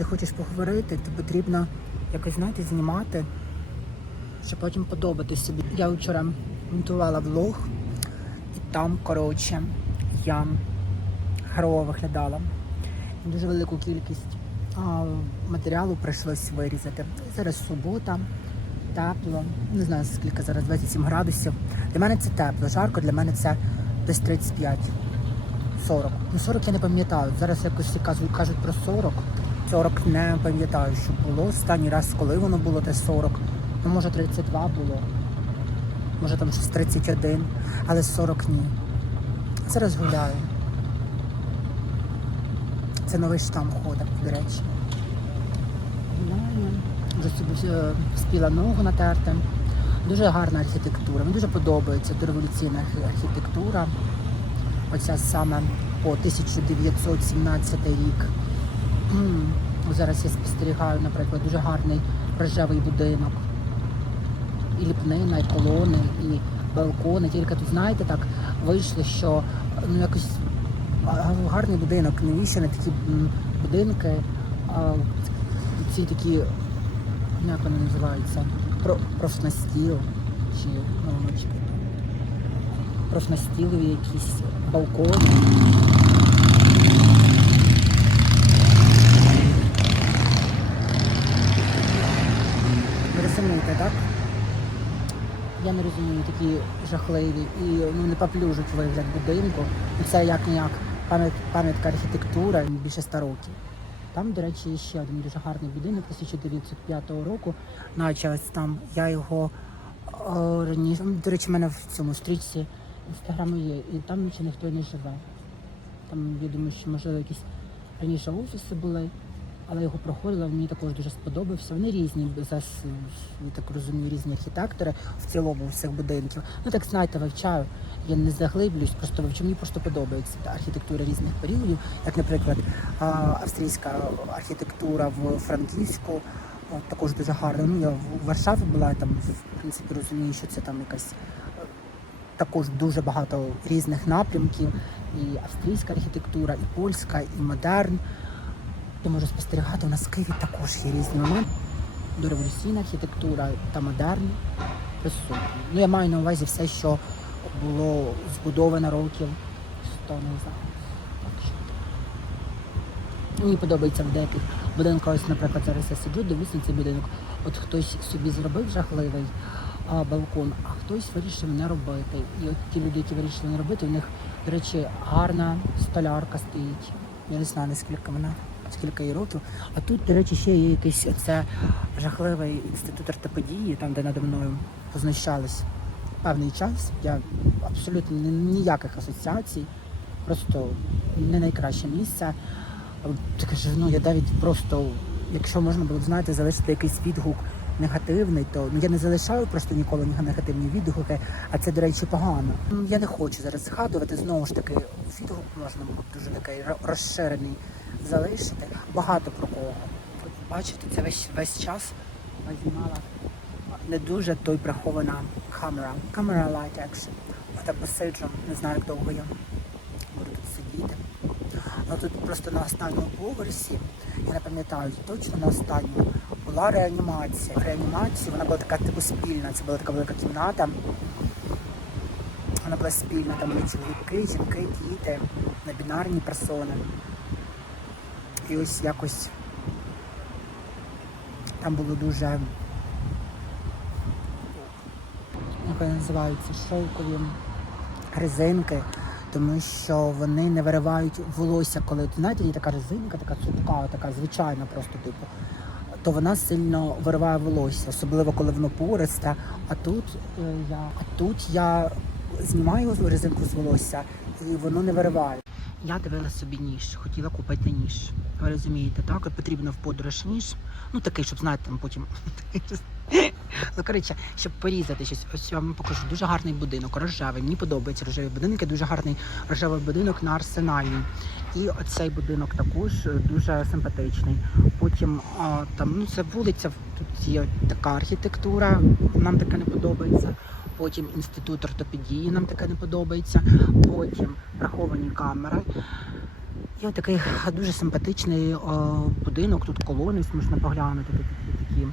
ти хочеш поговорити, то потрібно якось знаєте, знімати, щоб потім подобатись собі. Я вчора монтувала влог, і там, коротше, я херово виглядала. Дуже велику кількість матеріалу прийшлось вирізати. Зараз субота, тепло. Не знаю скільки зараз 27 градусів. Для мене це тепло, жарко, для мене це десь 35. 40. Ну 40 я не пам'ятаю. Зараз якось кажуть про 40. 40 не пам'ятаю, що було. Останній раз, коли воно було, те 40. Ну може 32 було. Може там щось 31, але 40 ні. Зараз гуляю. Це новий штам ходить, до речі. Вже собі е, спіла ногу натерти. Дуже гарна архітектура. Мені дуже подобається дореволюційна архітектура. Оця саме по 1917 рік. Зараз я спостерігаю, наприклад, дуже гарний рожевий будинок. І ліпнина, і колони, і балкони. Тільки тут, знаєте, так вийшло, що ну якось гарний будинок. Навіщо не такі будинки, а, ці такі, ну, як вони називаються? Про, профнастіл чи ну, чи профнастілові якісь балкони. Ви розумієте, так? Я не розумію, такі жахливі і ну, не поплюжуть вигляд будинку. І Це як ніяк пам'ят, пам'ятка архітектура більше 100 років. Там, до речі, є ще один дуже гарний будинок 1905 року. Началось там. Я його о, раніше. До речі, в мене в цьому стрічці інстаграму є, і там нічого ніхто не живе. Там я думаю, що можливо якісь раніше офіси були, але його проходила, мені також дуже сподобався. Вони різні, зараз, я так розумію, різні архітектори в цілому всіх будинків. Ну так знаєте, вивчаю. Я не заглиблюсь, просто вивчу. Мені просто подобається архітектура різних періодів, як, наприклад, австрійська архітектура в Франківську. Також дуже гарна. Ну, я в Варшаві була там, в принципі, розумію, що це там якась е, також дуже багато різних напрямків. І австрійська архітектура, і польська, і модерн. Я можу спостерігати, у нас в Києві також є різні моменти. Дореволюційна архітектура та модерн присутні. Ну, я маю на увазі все, що було збудовано років 100 назад. Так що. Мені подобається в деяких будинках, ось, наприклад, зараз я сиджу, дивлюсь на цей будинок. От хтось собі зробив жахливий а, балкон, а хтось вирішив не робити. І от ті люди, які вирішили не робити, у них, до речі, гарна столярка стоїть. Я не знаю, наскільки вона, скільки їй років. А тут, до речі, ще є якийсь оце жахливий інститут ортопедії, там, де надо мною познущались певний час. Я абсолютно ні- ніяких асоціацій, просто не найкраще місце. Таке ж, ну я навіть просто, якщо можна було б знаєте, залишити якийсь відгук негативний, то ну я не залишаю просто ніколи негативні відгуки, а це, до речі, погано. Я не хочу зараз згадувати. Знову ж таки, відгук можна дуже такий розширений залишити. Багато про кого. Бачите, це весь весь час знімала не дуже той прихована камера. Камера light action. От посиджу, не знаю, як довго я буду тут сидіти. Ну тут просто на останньому поверсі, я не пам'ятаю, точно на останньому була реанімація. Реанімація, вона була така типу спільна, це була така велика кімната. Вона була спільна, там були чоловіки, жінки, діти, небінарні персони. І ось якось там було дуже як вони називаються, шовкові резинки, тому що вони не виривають волосся, коли знаєте, є така резинка, така цупка, така звичайна, просто типу. То вона сильно вириває волосся, особливо коли воно пористе. А тут е, я а тут я знімаю резинку з волосся і воно не вириває. Я дивила собі ніж, хотіла купити ніж. Ви розумієте, так? От потрібно в подорож ніж. Ну такий, щоб знаєте, там потім. Ну, коротше, щоб порізати щось. Ось я вам покажу. Дуже гарний будинок, рожевий. Мені подобається рожеві будинки. Дуже гарний рожевий будинок на арсенальній. І оцей будинок також дуже симпатичний. Потім а, там ну це вулиця. Тут є така архітектура. Нам таке не подобається. Потім інститут ортопедії нам таке не подобається. Потім приховані камери. І от такий дуже симпатичний о, будинок, тут колони можна поглянути такі. такі.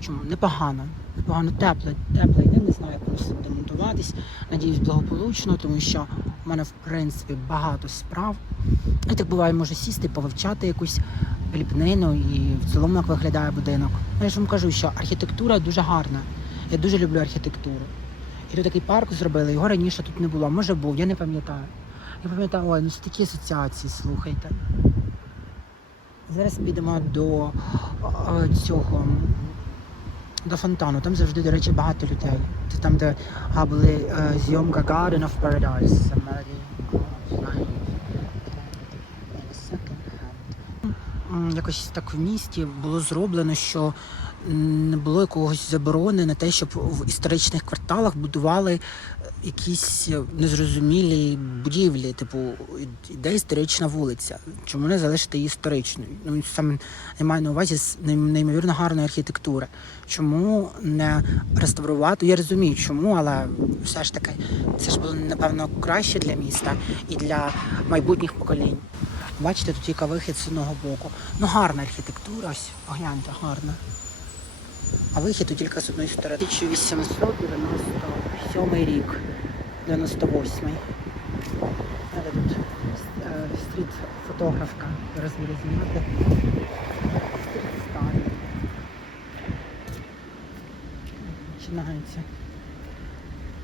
Чому? Непогано. Непогано тепло, тепло йде, не знаю, як все буде монтуватись. Надіюсь, благополучно, тому що в мене в принципі багато справ. І так буває, можу сісти, повивчати якусь ліпнину і в цілому як виглядає будинок. Ну, Я ж вам кажу, що архітектура дуже гарна. Я дуже люблю архітектуру. І тут такий парк зробили, його раніше тут не було. Може був, я не пам'ятаю. Я пам'ятаю, ой, ну це такі асоціації, слухайте. Зараз підемо до цього до фонтану. Там завжди, до речі, багато людей. Це там, де а, були е, зйомка Garden of Paradise. М, Якось так в місті було зроблено, що не було якогось заборони на те, щоб в історичних кварталах будували е, якісь е, незрозумілі будівлі, типу іде історична вулиця. Чому не залишити її історичною? Ну саме я маю на увазі неймовірно гарної архітектури. Чому не реставрувати? Я розумію, чому, але все ж таки це ж було напевно краще для міста і для майбутніх поколінь. Бачите, тут тільки вихід з одного боку. Ну гарна архітектура, ось погляньте, гарна. А вихід тільки з одної сторони. 1897 рік, 98-й. Але тут е, стріт фотографка розвілі знімати. Починається.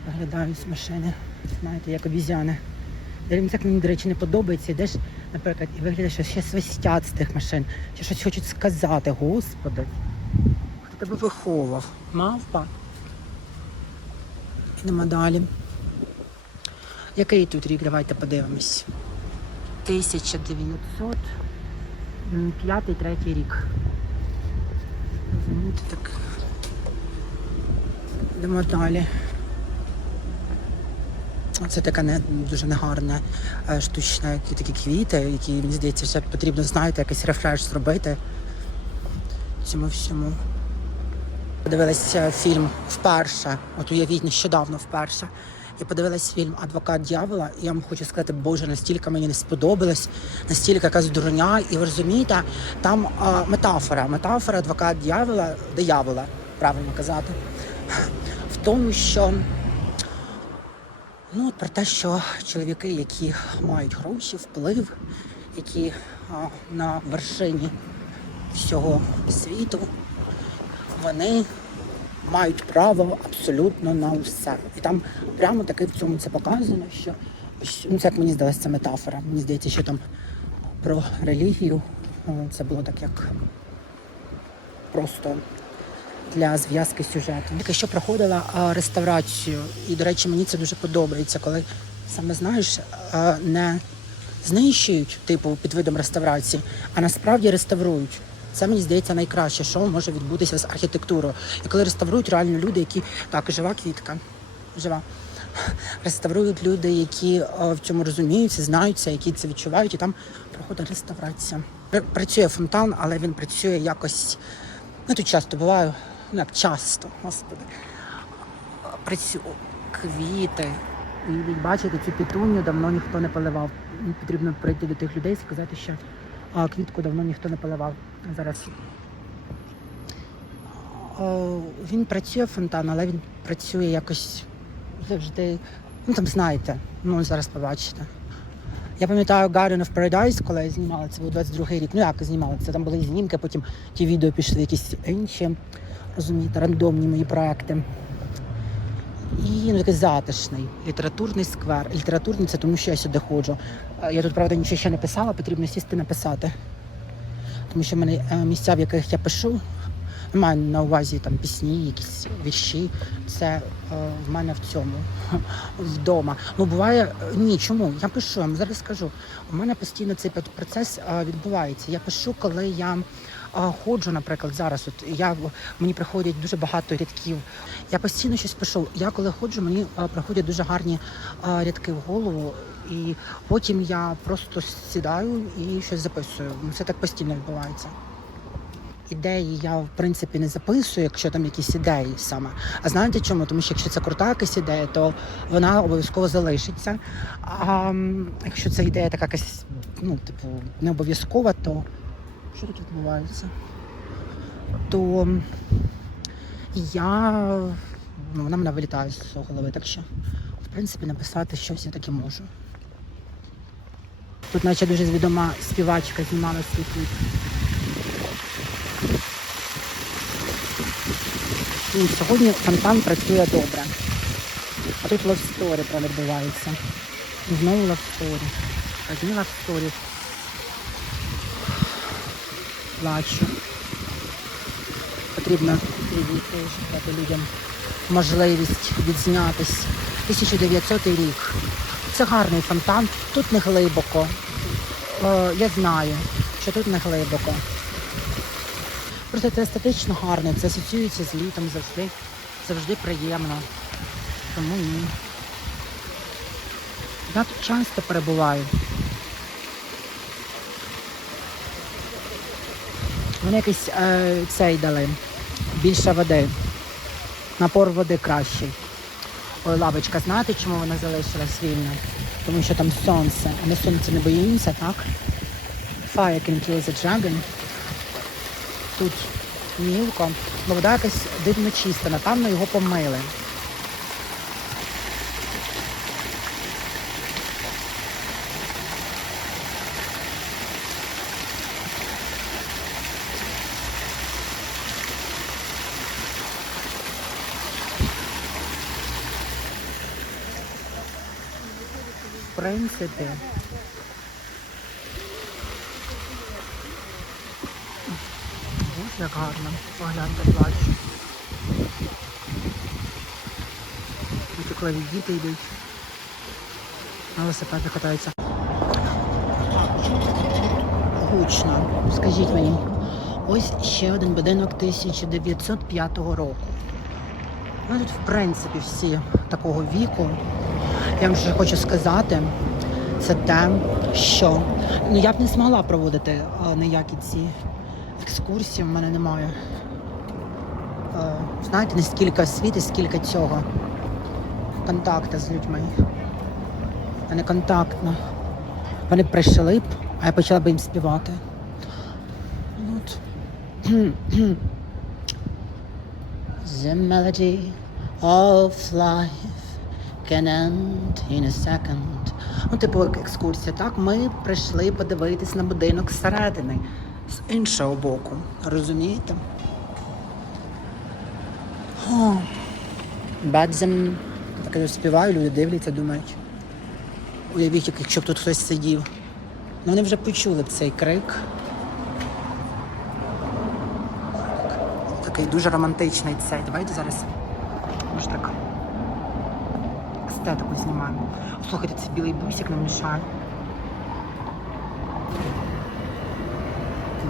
Виглядають з машини, знаєте, як обізяни. Мені так мені, до речі, не подобається. Йдеш, наприклад, і виглядає, що ще свистять з тих машин, чи щось хочуть сказати, господи. Тебе виховував? Мавпа? Ідемо далі. Який тут рік? Давайте подивимось. 1905 третій рік. Розумієте, так. Йдемо далі. Це така не дуже негарна е, штучна, які такі квіти, які мені здається, ще потрібно, знаєте, якийсь рефреш зробити цьому всьому. Подивилася фільм вперше, от уявіть, нещодавно вперше. Я подивилась фільм Адвокат дьявола, і я вам хочу сказати, боже, настільки мені не сподобалось, настільки якась дурня. І ви розумієте, там а, метафора, метафора адвокат дьявола, диявола, правильно казати, в тому, що Ну, про те, що чоловіки, які мають гроші, вплив, які а, на вершині всього світу, вони мають право абсолютно на все. І там прямо таки в цьому це показано, що ну, це як мені здалася метафора. Мені здається, що там про релігію це було так як просто для зв'язки сюжету. Тільки що проходила реставрацію, і, до речі, мені це дуже подобається, коли саме знаєш, а, не знищують, типу, під видом реставрації, а насправді реставрують. Це мені здається найкраще, що може відбутися з архітектурою. І коли реставрують реально люди, які так, жива квітка, жива. Реставрують люди, які е, в цьому розуміються, знаються, які це відчувають, і там проходить реставрація. Працює фонтан, але він працює якось. Ну тут часто буваю, ну як часто, господи. Працює квіти. І бачите, цю пітуню давно ніхто не поливав. Потрібно прийти до тих людей і сказати, що квітку давно ніхто не поливав. Зараз О, він працює фонтан, але він працює якось завжди. Ну там знаєте, ну зараз побачите. Я пам'ятаю Garden of Paradise, коли я знімала, це був 22-й рік. Ну як знімала? Це там були знімки, потім ті відео пішли якісь інші, розумієте, рандомні мої проекти. І ну, такий затишний літературний сквер. Літературний це тому, що я сюди ходжу. Е, Я тут, правда, нічого ще не писала, потрібно сісти написати. Тому що в мене е, місця, в яких я пишу, маю на увазі там пісні, якісь вірші. Це е, в мене в цьому вдома. Ну буває е, ні, чому? Я пишу, я вам зараз скажу. У мене постійно цей процес відбувається. Я пишу, коли я ходжу, наприклад, зараз. От я мені приходять дуже багато рядків. Я постійно щось пишу. Я коли ходжу, мені приходять дуже гарні рядки в голову. І потім я просто сідаю і щось записую. Це так постійно відбувається. ідеї я в принципі не записую, якщо там якісь ідеї саме. А знаєте чому? Тому що якщо це крута якась ідея, то вона обов'язково залишиться. А якщо це ідея така якась, ну, типу, не обов'язкова, то що тут відбувається? То я ну, вона мене вилітає з голови, так що в принципі написати щось я таки можу. Тут наче дуже відома співачка знімала свій кліп. Ну, сьогодні фонтан працює добре. А тут story відбувається. Знову story. Одні story. Плачу. Потрібно дати людям можливість відзнятись. 1900 рік. Це гарний фонтан. Тут не глибоко. Е, я знаю, що тут не глибоко. Просто це естетично гарно, це асоціюється з літом завжди. Завжди приємно. Тому ні. Я тут часто перебуваю. Вони якийсь е, цей дали. Більше води. Напор води кращий. Ой, лавочка, знаєте, чому вона залишилась вільна? Тому що там сонце. А ми сонця не боїмося, так? Fire can kill the dragon. Тут мілко, бо вода якась дивно чиста, напевно його помили. Принципі. Ось як гарно. Погляньте, плачу. Витекливі діти йдуть. На велосипеді катаються. Гучно. Скажіть мені. Ось ще один будинок 1905 року. Ну, тут, в принципі, всі такого віку. Я вам ще хочу сказати, це те, що ну, я б не змогла проводити е, ніякі ці екскурсії, в мене немає. Е, знаєте, не скільки освіти, скільки цього. Контакту з людьми. А не контактно. Вони б прийшли б, а я почала б їм співати. Ну, от. The melody of life can end in a second. Ну, типу, екскурсія, так? Ми прийшли подивитись на будинок зсередини, з іншого боку. Розумієте? О, Бадзем, так я співаю, люди дивляться, думають. Уявіть, як- якщо б тут хтось сидів. Ну, вони вже почули цей крик. Такий дуже романтичний цей. Давайте зараз. Може так. Естетику знімаємо. Слухайте, цей білий бусик нам мішає.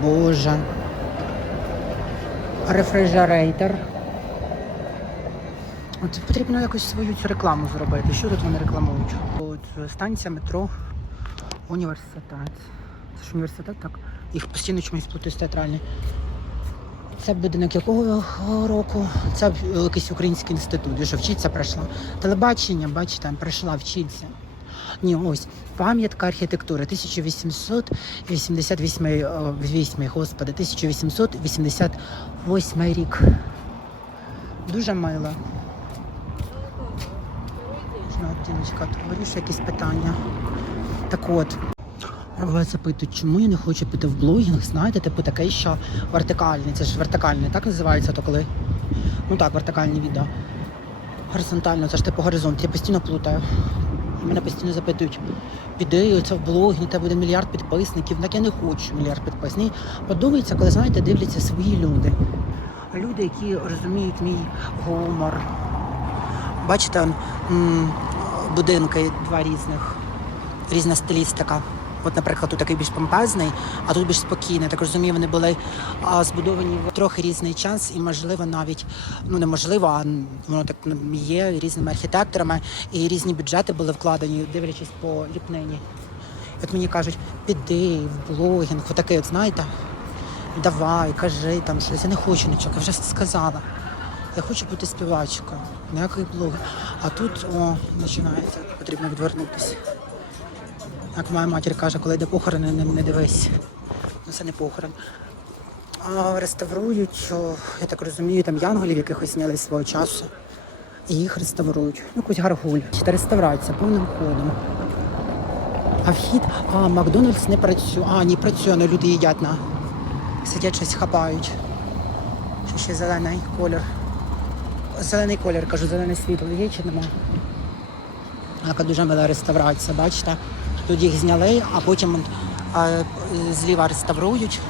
Боже. Рефрижерейтор. От потрібно якось свою цю рекламу зробити. Що тут вони рекламують? От станція метро університет. Це ж університет, так? Їх постійно чомусь плутають з театральні. Це будинок якого року? Це якийсь український інститут, що вчиться прийшла. Телебачення, бачите, прийшла вчитися. Ні, ось пам'ятка архітектури 1888 е, господи, 1888 рік. Дуже мило. Жіночка, говориш якісь питання. Так от, вас запитують, чому я не хочу піти в блогінг, знаєте, типу таке, що вертикальний, це ж вертикальний, так називається, то коли. Ну так, вертикальні відео. Горизонтально, це ж типу горизонт, я постійно плутаю. І мене постійно запитують, піди це в блогінг, тебе буде мільярд підписників. Так я не хочу мільярд підписників. Подобається, коли знаєте, дивляться свої люди. Люди, які розуміють мій гумор. Бачите, будинки два різних, різна стилістика. От, наприклад, тут такий більш помпезний, а тут більш спокійний. Так розумію, вони були а, збудовані в трохи різний час, і можливо навіть ну неможливо, а воно так ну, є різними архітекторами, і різні бюджети були вкладені, дивлячись по ліпнині. От мені кажуть, піди в блогінг, отакий, от знаєте. давай, кажи там щось. Я не хочу нічого, я вже сказала. Я хочу бути співачкою, ніякий блог. А тут о, починається, потрібно відвернутися. Як моя матір каже, коли йде похорони, не, не дивись. Ну це не похорон. А реставрують, я так розумію, там янголів якихось зняли свого часу. І їх реставрують. Ну, якусь гаргуль. Чи реставрація повним ходом. А вхід, а Макдональдс не працює. А, не працює, але люди їдять на. Сидять щось хапають. Ще ще зелений колір. Зелений колір, кажу, зелене світло є чи нема? Яка дуже мила реставрація, бачите? Тут їх зняли, а потім е, зліва реставрують,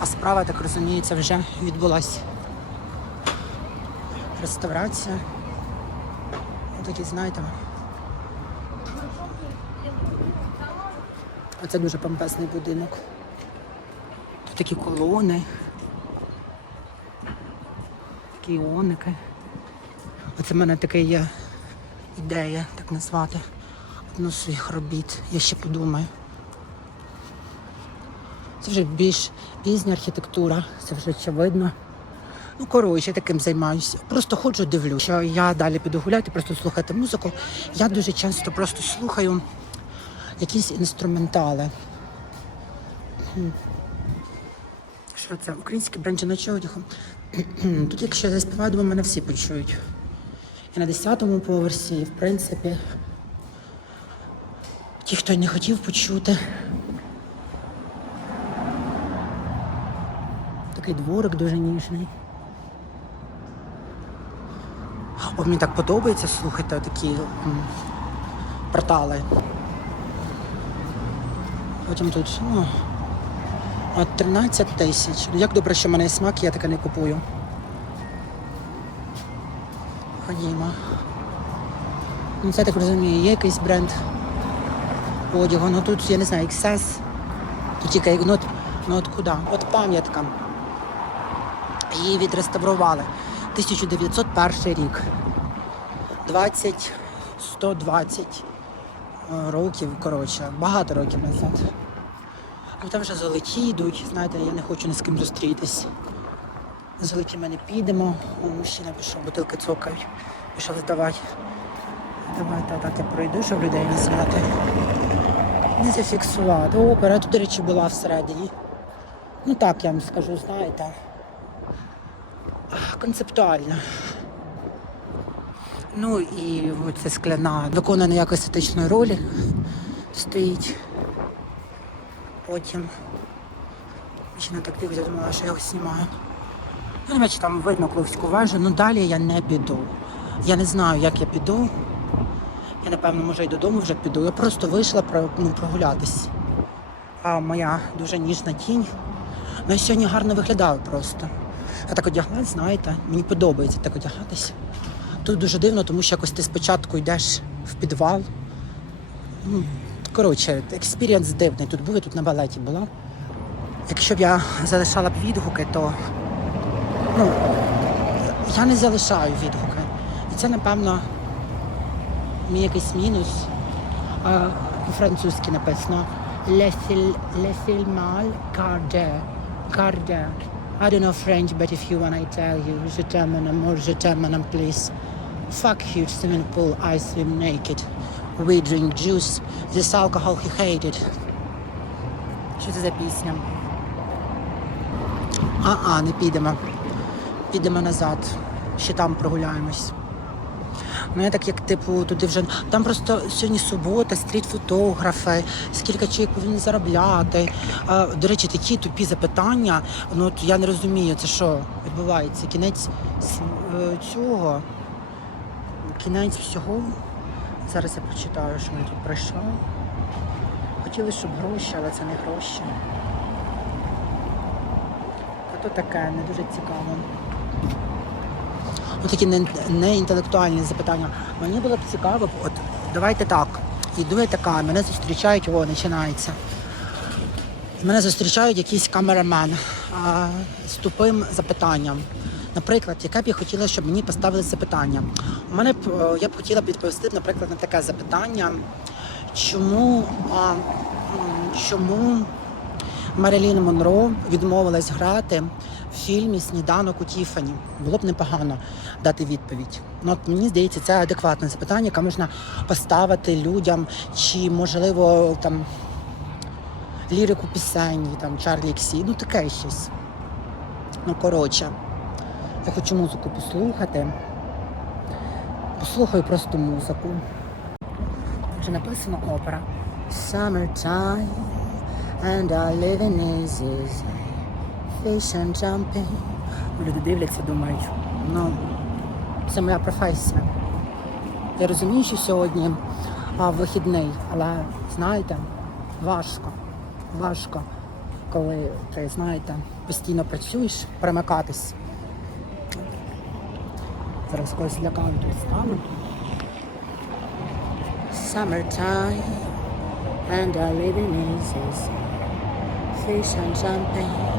а справа, так розумію, це вже відбулася. Реставрація. Такі, знаєте. Оце дуже помпезний будинок. Тут такі колони. Такі іоники. Оце в мене така є ідея, так назвати. З своїх робіт. Я ще подумаю. Це вже більш пізня архітектура, це вже очевидно. Ну, коротше, таким займаюся. Просто ходжу, дивлюся. Я далі піду гуляти, просто слухати музику. Я дуже часто просто слухаю якісь інструментали. Що це? Український бренд жіночого одягу. Тут, якщо я заспіваю, думаю, мене всі почують. І на 10-му поверсі, в принципі, ті, хто не хотів почути. Такий дворик дуже ніжний. О, мені так подобається, слухайте, такі портали. Потім тут, ну, от 13 тисяч. Як добре, що в мене є смак, я таке не купую. Ходімо. Ну, це так розумію, є якийсь бренд одягу. Ну тут, я не знаю, XS. Тут тільки, ну от, ну от куди? От пам'ятка. Її відреставрували. 1901 рік. 20, 120 е, років, коротше, багато років назад. Ну, там вже золоті йдуть, знаєте, я не хочу ні з ким зустрітись. Золоті ми не підемо. Мужчина пішов, бутилки цокають. Пішов здавати. Давайте так я пройду, щоб людей не зняти. Не зафіксувати. Опера тут, до речі, була всередині. Ну так я вам скажу, знаєте. Концептуально. Ну і це скляна виконана як естетичної ролі стоїть. Потім ще на так дивлюся, думала, що я його знімаю. Ну, не там видно Кловську вежу, ну далі я не піду. Я не знаю, як я піду. Напевно, може, й додому вже піду. Я просто вийшла ну, прогулятись. А моя дуже ніжна тінь. Ну, я сьогодні гарно виглядаю просто. Я так одяглась, знаєте, мені подобається так одягатись. Тут дуже дивно, тому що якось ти спочатку йдеш в підвал. Ну, коротше, експірієнс дивний. Тут був, я тут на балеті була. Якщо б я залишала б відгуки, то ну, я не залишаю відгуки. І це, напевно, мій якийсь мінус. А, по-французьки написано mal garde. Garde. I don't know French, but if you want, I tell you. Je t'aime, mon amour, je t'aime, amour, please. Fuck huge swimming pool, I swim naked. We drink juice. This alcohol he hated. Що це за пісня? А-а, не підемо. Підемо назад. Ще там прогуляємось. Ну я так як типу туди вже. Там просто сьогодні субота, стріт-фотографи, скільки чоловік повинен заробляти. А, до речі, такі тупі запитання. Ну от я не розумію, це що відбувається? Кінець е, цього. Кінець всього. Зараз я прочитаю, що мені тут прийшло. Хотіли, щоб гроші, але це не гроші. То таке, не дуже цікаво. Ну, такі не, не інтелектуальні запитання. Мені було б цікаво, от давайте так. Іду я така, мене зустрічають, о, починається. Мене зустрічають якийсь камерамен а, з тупим запитанням. Наприклад, яке б я хотіла, щоб мені поставили запитання. У мене б е, я б хотіла відповісти, наприклад, на таке запитання, чому, а, чому Марилін Монро відмовилась грати в фільмі Сніданок у Тіфані. Було б непогано дати відповідь. Ну, от мені здається, це адекватне запитання, яке можна поставити людям, чи можливо там лірику пісень, там Чарлі Іксі, ну таке щось. Ну, коротше, я хочу музику послухати. Послухаю просто музику. Вже написано опера. Summertime and I live in easy fish and jumping. Люди дивляться, думають, ну, це моя професія. Я розумію, що сьогодні а, вихідний, але знаєте, важко. Важко, коли ти, знаєте, постійно працюєш, перемикатись. Зараз когось лякаю тут стану. Summertime and I live in easy 非常伤悲。